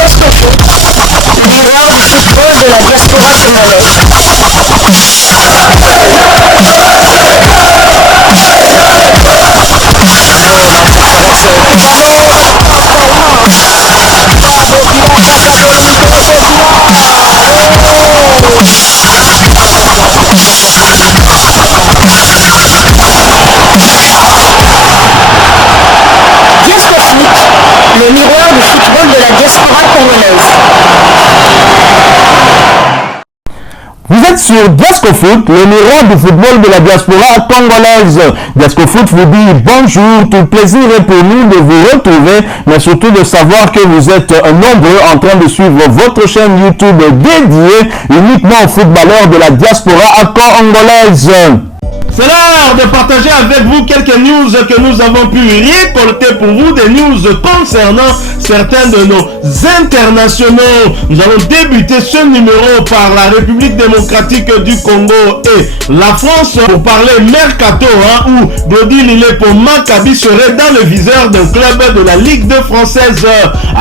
Diasco Foot, leader du football de la diaspora congolaise. Le miroir du football de la diaspora congolaise. Vous êtes sur Diasco Foot, le miroir du football de la diaspora congolaise. Diasco Foot vous dit bonjour, tout plaisir est pour nous de vous retrouver, mais surtout de savoir que vous êtes nombreux en train de suivre votre chaîne YouTube dédiée uniquement aux footballeurs de la diaspora congolaise. C'est l'heure de partager avec vous quelques news que nous avons pu récolter pour vous, des news concernant certains de nos internationaux. Nous allons débuter ce numéro par la République démocratique du Congo et la France pour parler mercato, où Glody Lilepo Maccabi serait dans le viseur d'un club de la Ligue 2 française.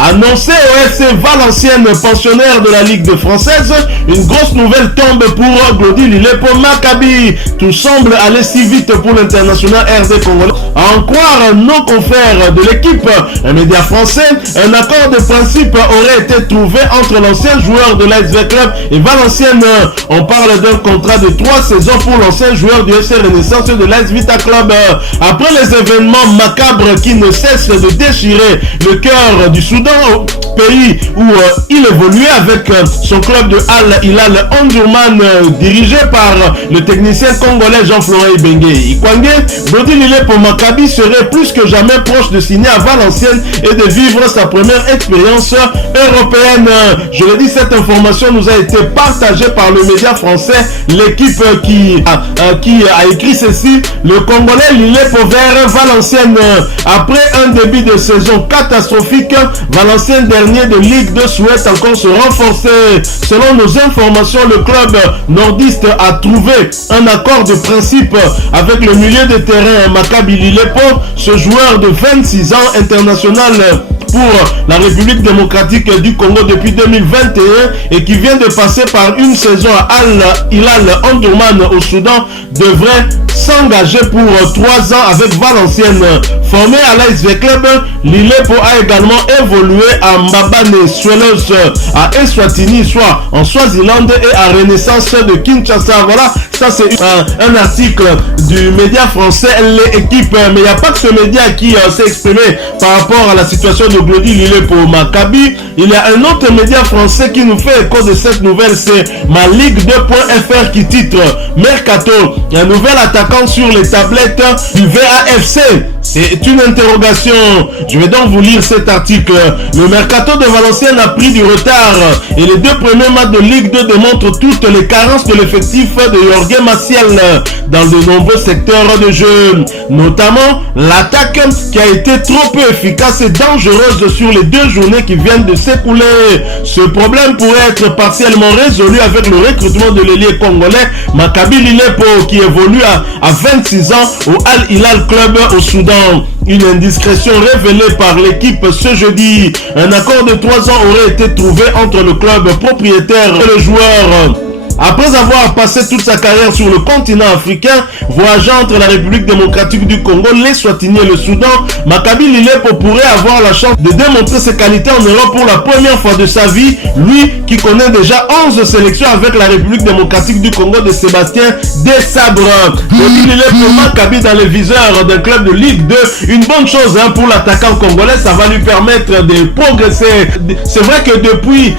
Annoncé au FC Valenciennes, pensionnaire de la Ligue 2 française, une grosse nouvelle tombe pour Glody Lilepo Maccabi. Tout semble aller si vite pour l'international RD congolais. À en croire nos confrères de l'équipe, un média français, un accord de principe aurait été trouvé entre l'ancien joueur de l'ASV Club et Valenciennes. On parle d'un contrat de 3 saisons pour l'ancien joueur du FC Renaissance de l'AS Vita Club. Après les événements macabres qui ne cessent de déchirer le cœur du Soudan, pays où il évoluait avec son club de Al Hilal Omdurman, dirigé par le technicien congolais Jean-Florent Ibenge Ikwangé, Glody Lilepo Maccabi serait plus que jamais proche de signer à Valenciennes et de vivre sa première expérience européenne. Je l'ai dit, cette information nous a été partagée par le média français, l'équipe qui a écrit ceci: le Congolais Lilepo vers Valenciennes. Après un début de saison catastrophique, Valenciennes dernier de Ligue 2 souhaite encore se renforcer. Selon nos informations, le club nordiste a trouvé un accord de principe avec le milieu de terrain Maccabi Lilepo, ce joueur de 26 ans international pour la République démocratique du Congo depuis 2021 et qui vient de passer par une saison à Al Hilal Omdurman au Soudan, devrait s'engager pour 3 ans avec Valenciennes. Formé à l'ASV Club, Lilepo a également évolué à Mbabane Swellos, à Eswatini, soit en Swaziland, et à Renaissance de Kinshasa. Voilà, ça c'est un article du média français L'équipe. Mais il n'y a pas que ce média qui s'est exprimé par rapport à la situation de Glody Lilepo Maccabi. Il y a un autre média français qui nous fait écho de cette nouvelle, c'est Maligue2.fr qui titre Mercato, un nouvel attaquant sur les tablettes du VAFC. C'est une interrogation. Je vais donc vous lire cet article. Le mercato de Valenciennes a pris du retard et les 2 premiers matchs de Ligue 2 démontrent toutes les carences de l'effectif de Jorge Maciel dans de nombreux secteurs de jeu, notamment l'attaque qui a été trop peu efficace et dangereuse sur les 2 journées qui viennent de s'écouler. Ce problème pourrait être partiellement résolu avec le recrutement de l'ailier congolais Maccabi Lilepo qui évolue à 26 ans au Al Hilal Club au Soudan. Une indiscrétion révélée par l'équipe ce jeudi. Un accord de 3 ans aurait été trouvé entre le club propriétaire et le joueur. Après avoir passé toute sa carrière sur le continent africain, voyageant entre la République démocratique du Congo, l'Eswatini et le Soudan, Maccabi Lilepo pourrait avoir la chance de démontrer ses qualités en Europe pour la première fois de sa vie, lui qui connaît déjà 11 sélections avec la République démocratique du Congo de Sébastien Desabre. Glody Lilepo Maccabi dans les viseurs d'un club de Ligue 2, une bonne chose pour l'attaquant congolais, ça va lui permettre de progresser. C'est vrai que depuis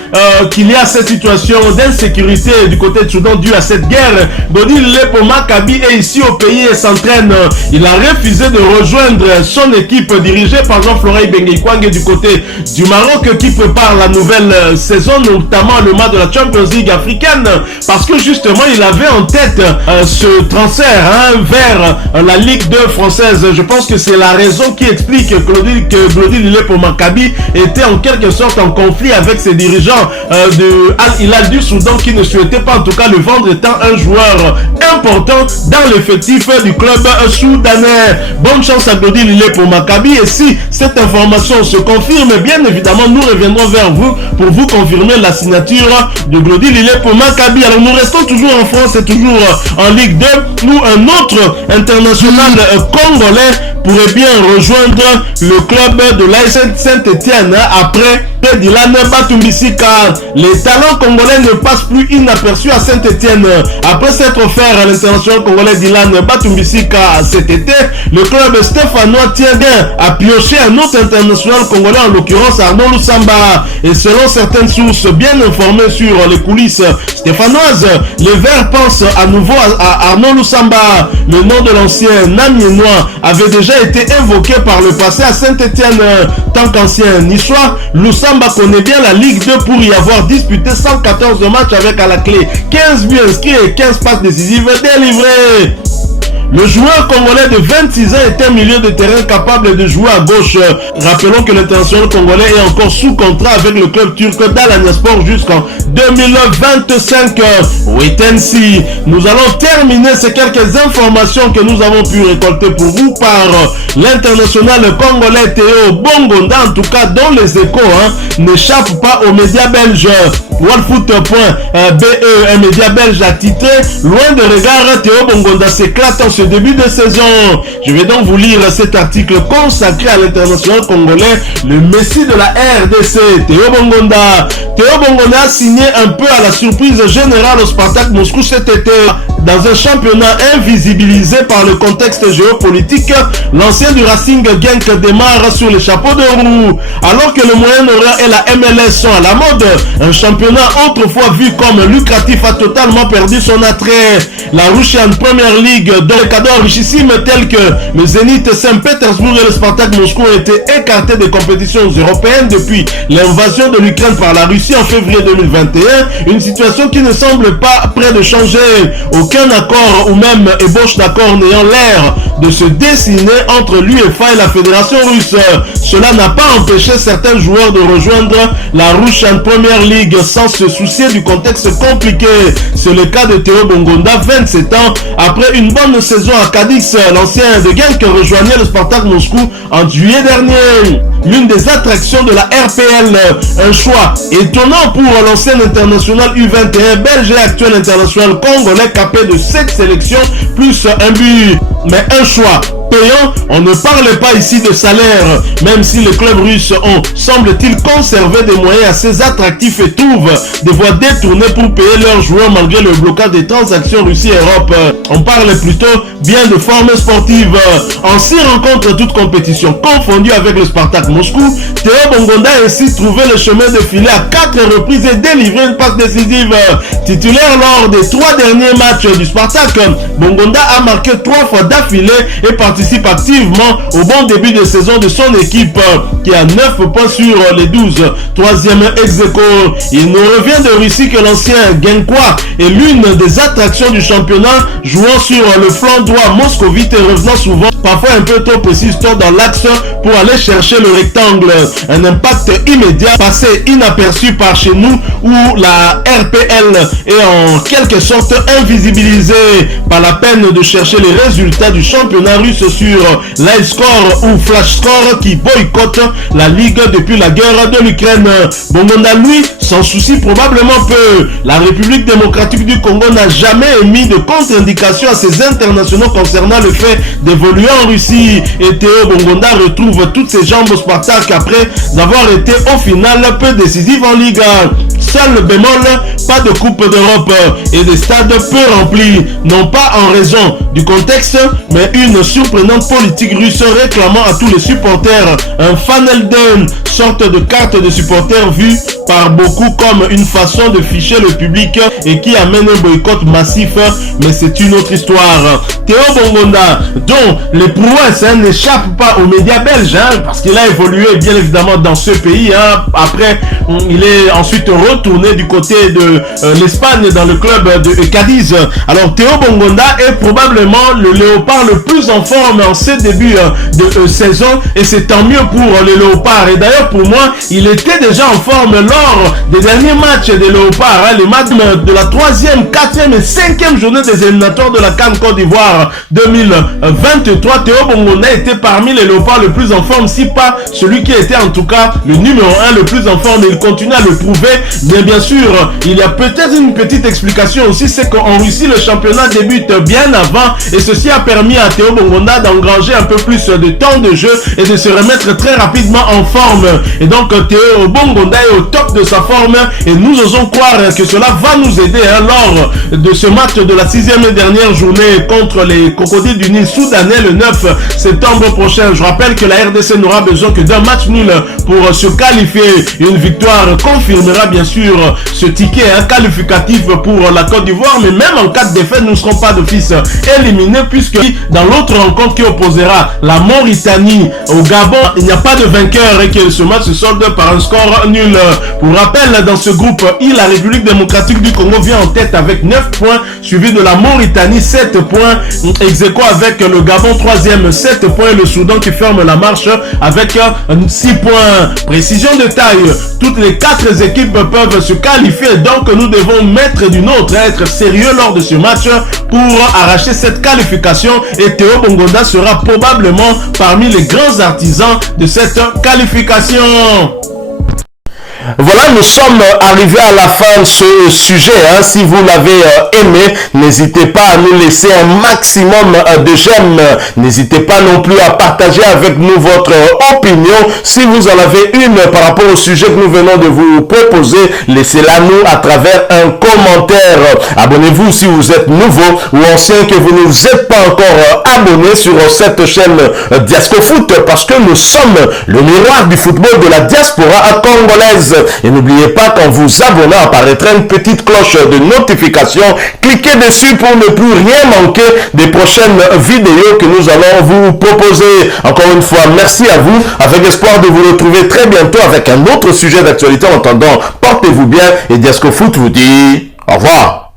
qu'il y a cette situation d'insécurité du côté de Soudan dû à cette guerre, Glody Lilepo Maccabi est ici au pays et s'entraîne. Il a refusé de rejoindre son équipe dirigée par Jean-Florent Ibenge Ikwangé du côté du Maroc qui prépare la nouvelle saison, notamment le match de la Champions League africaine, parce que justement il avait en tête ce transfert vers la Ligue 2 française. Je pense que c'est la raison qui explique que Glody Lilepo Maccabi était en quelque sorte en conflit avec ses dirigeants de Al Hilal du Soudan qui ne souhaitaient pas en tout cas le vendre étant un joueur important dans l'effectif du club soudanais. Bonne chance à Glody Lillet pour Maccabi, et si cette information se confirme, bien évidemment nous reviendrons vers vous pour vous confirmer la signature de Glody Lillet pour Maccabi. Alors nous restons toujours en France et toujours en Ligue 2, où un autre international congolais pourrait bien rejoindre le club de l'AS Saint-Etienne après Dylan Batumbisika. Les talents congolais ne passent plus inaperçus à Saint-Etienne. Après s'être offert à l'international congolais Dylan Batumbisika cet été, le club stéphanois tient bien à piocher un autre international congolais, en l'occurrence Arnaud Lusamba. Et selon certaines sources bien informées sur les coulisses stéphanoises, les Verts pensent à nouveau à Arnaud Lusamba. Le nom de l'ancien Namiennois avait déjà été évoqué par le passé à Saint-Etienne. Tant qu'ancien niçois, Lusamba connaît bien la Ligue 2 pour y avoir disputé 114 matchs avec à la clé 15 buts inscrits et 15 passes décisives délivrées. Le joueur congolais de 26 ans est un milieu de terrain capable de jouer à gauche. Rappelons que l'international congolais est encore sous contrat avec le club turc d'Alanyaspor jusqu'en 2025. Wait and see. Nous allons terminer ces quelques informations que nous avons pu récolter pour vous par l'international congolais Théo Bongonda, en tout cas dont les échos n'échappent pas aux médias belges. Worldfoot.be, un média belge, a titré « Loin de regard, Théo Bongonda s'éclate en ce début de saison ». Je vais donc vous lire cet article consacré à l'international congolais, le messie de la RDC, Théo Bongonda. Théo Bongonda a signé un peu à la surprise générale au Spartak Moscou cet été. Dans un championnat invisibilisé par le contexte géopolitique, l'ancien du Racing Genk démarre sur les chapeaux de roue. Alors que le Moyen-Orient et la MLS sont à la mode, un championnat autrefois vu comme lucratif a totalement perdu son attrait. La Russian Premier League, dont les cadeaux enrichissimes tels que le Zénith Saint-Pétersbourg et le Spartak Moscou ont été écartés des compétitions européennes depuis l'invasion de l'Ukraine par la Russie en février 2021, une situation qui ne semble pas près de changer. Aucun accord ou même ébauche d'accord n'ayant l'air de se dessiner entre l'UEFA et la fédération russe. Cela n'a pas empêché certains joueurs de rejoindre la Russian Premier League sans se soucier du contexte compliqué. C'est le cas de Théo Bongonda, 27 ans. Après une bonne saison à Cadix, l'ancien de Genk rejoignait le Spartak Moscou en juillet dernier. L'une des attractions de la RPL, un choix étonnant pour l'ancien international U21 belge et actuel international congolais capé de 7 sélections plus un but. Mais un choix payant, on ne parle pas ici de salaire, même si les clubs russes ont, semble-t-il, conservé des moyens assez attractifs et trouvent des voies détournées pour payer leurs joueurs malgré le blocage des transactions Russie-Europe. On parle plutôt bien de forme sportive. En 6 rencontres toutes compétitions confondues avec le Spartak Moscou, Théo Bongonda a ainsi trouvé le chemin de filer à 4 reprises et délivré une passe décisive. Titulaire lors des 3 derniers matchs du Spartak, Bongonda a marqué 3 fois d'affilée et participe activement au bon début de saison de son équipe qui a 9 points sur les 12. Troisième ex-aequo. Il nous revient de Russie que l'ancien Genkois est l'une des attractions du championnat, jouant sur le flanc droit moscovite et revenant souvent, parfois un peu trop précis, dans l'axe pour aller chercher le rectangle. Un impact immédiat passé inaperçu par chez nous où la RPL est en quelque sorte invisibilisée. Pas la peine de chercher les résultats du championnat russe sur Live Score ou Flash Score qui boycotte la Ligue depuis la guerre de l'Ukraine. Bongonda, lui, s'en soucie probablement peu. La République démocratique du Congo n'a jamais émis de contre-indication à ses internationaux concernant le fait d'évoluer en Russie. Et Théo Bongonda retrouve toutes ses jambes au Spartak après avoir été au final peu décisif en Ligue 1. Seul le bémol, pas de Coupe d'Europe et des stades peu remplis, non pas en raison du contexte, mais une surprenante politique russe réclamant à tous les supporters un Fanelden, sorte de carte de supporters vue par beaucoup comme une façon de ficher le public et qui amène un boycott massif, mais c'est une autre histoire. Théo Bongonda, dont les prouesses n'échappent pas aux médias belges, parce qu'il a évolué bien évidemment dans ce pays. Après, il est ensuite retourné du côté de l'Espagne dans le club de Cadiz. Alors Théo Bongonda est probablement le léopard le plus en forme en ce début de saison, et c'est tant mieux pour le léopard. Et d'ailleurs pour moi, il était déjà en forme lors lors des derniers matchs des Léopards, les matchs de la 3e, 4e et 5e journée des éliminatoires de la CAN Côte d'Ivoire 2023, Théo Bongonda était parmi les Léopards le plus en forme, si pas celui qui était en tout cas le numéro 1 le plus en forme, et il continue à le prouver. Mais bien sûr, il y a peut-être une petite explication aussi, c'est qu'en Russie, le championnat débute bien avant, et ceci a permis à Théo Bongonda d'engranger un peu plus de temps de jeu et de se remettre très rapidement en forme. Et donc Théo Bongonda est au top de sa forme, et nous osons croire que cela va nous aider lors de ce match de la 6e et dernière journée contre les Crocodiles du Nil soudanais le 9 septembre prochain. Je rappelle que la RDC n'aura besoin que d'un match nul pour se qualifier. Une victoire confirmera bien sûr ce ticket qualificatif pour la Côte d'Ivoire, mais même en cas de défaite, nous ne serons pas d'office éliminés, puisque dans l'autre rencontre qui opposera la Mauritanie au Gabon, il n'y a pas de vainqueur et que ce match se solde par un score nul. Pour rappel, dans ce groupe I, la République démocratique du Congo vient en tête avec 9 points, suivi de la Mauritanie 7 points, ex-aequo avec le Gabon 3e 7 points, et le Soudan qui ferme la marche avec 6 points. Précision de taille, toutes les 4 équipes peuvent se qualifier, donc nous devons mettre du nôtre, être sérieux lors de ce match pour arracher cette qualification, et Théo Bongonda sera probablement parmi les grands artisans de cette qualification. Voilà, nous sommes arrivés à la fin de ce sujet. Si vous l'avez aimé, n'hésitez pas à nous laisser un maximum de j'aime. N'hésitez pas non plus à partager avec nous votre opinion. Si vous en avez une par rapport au sujet que nous venons de vous proposer, laissez-la nous à travers un commentaire. Abonnez-vous si vous êtes nouveau ou ancien, que vous ne vous êtes pas encore abonné sur cette chaîne Diascofoot, parce que nous sommes le miroir du football de la diaspora congolaise. Et n'oubliez pas qu'en vous abonnant apparaîtra une petite cloche de notification. Cliquez dessus pour ne plus rien manquer des prochaines vidéos que nous allons vous proposer. Encore une fois, merci à vous, avec espoir de vous retrouver très bientôt avec un autre sujet d'actualité. En attendant, portez-vous bien et Diascofoot vous dit au revoir.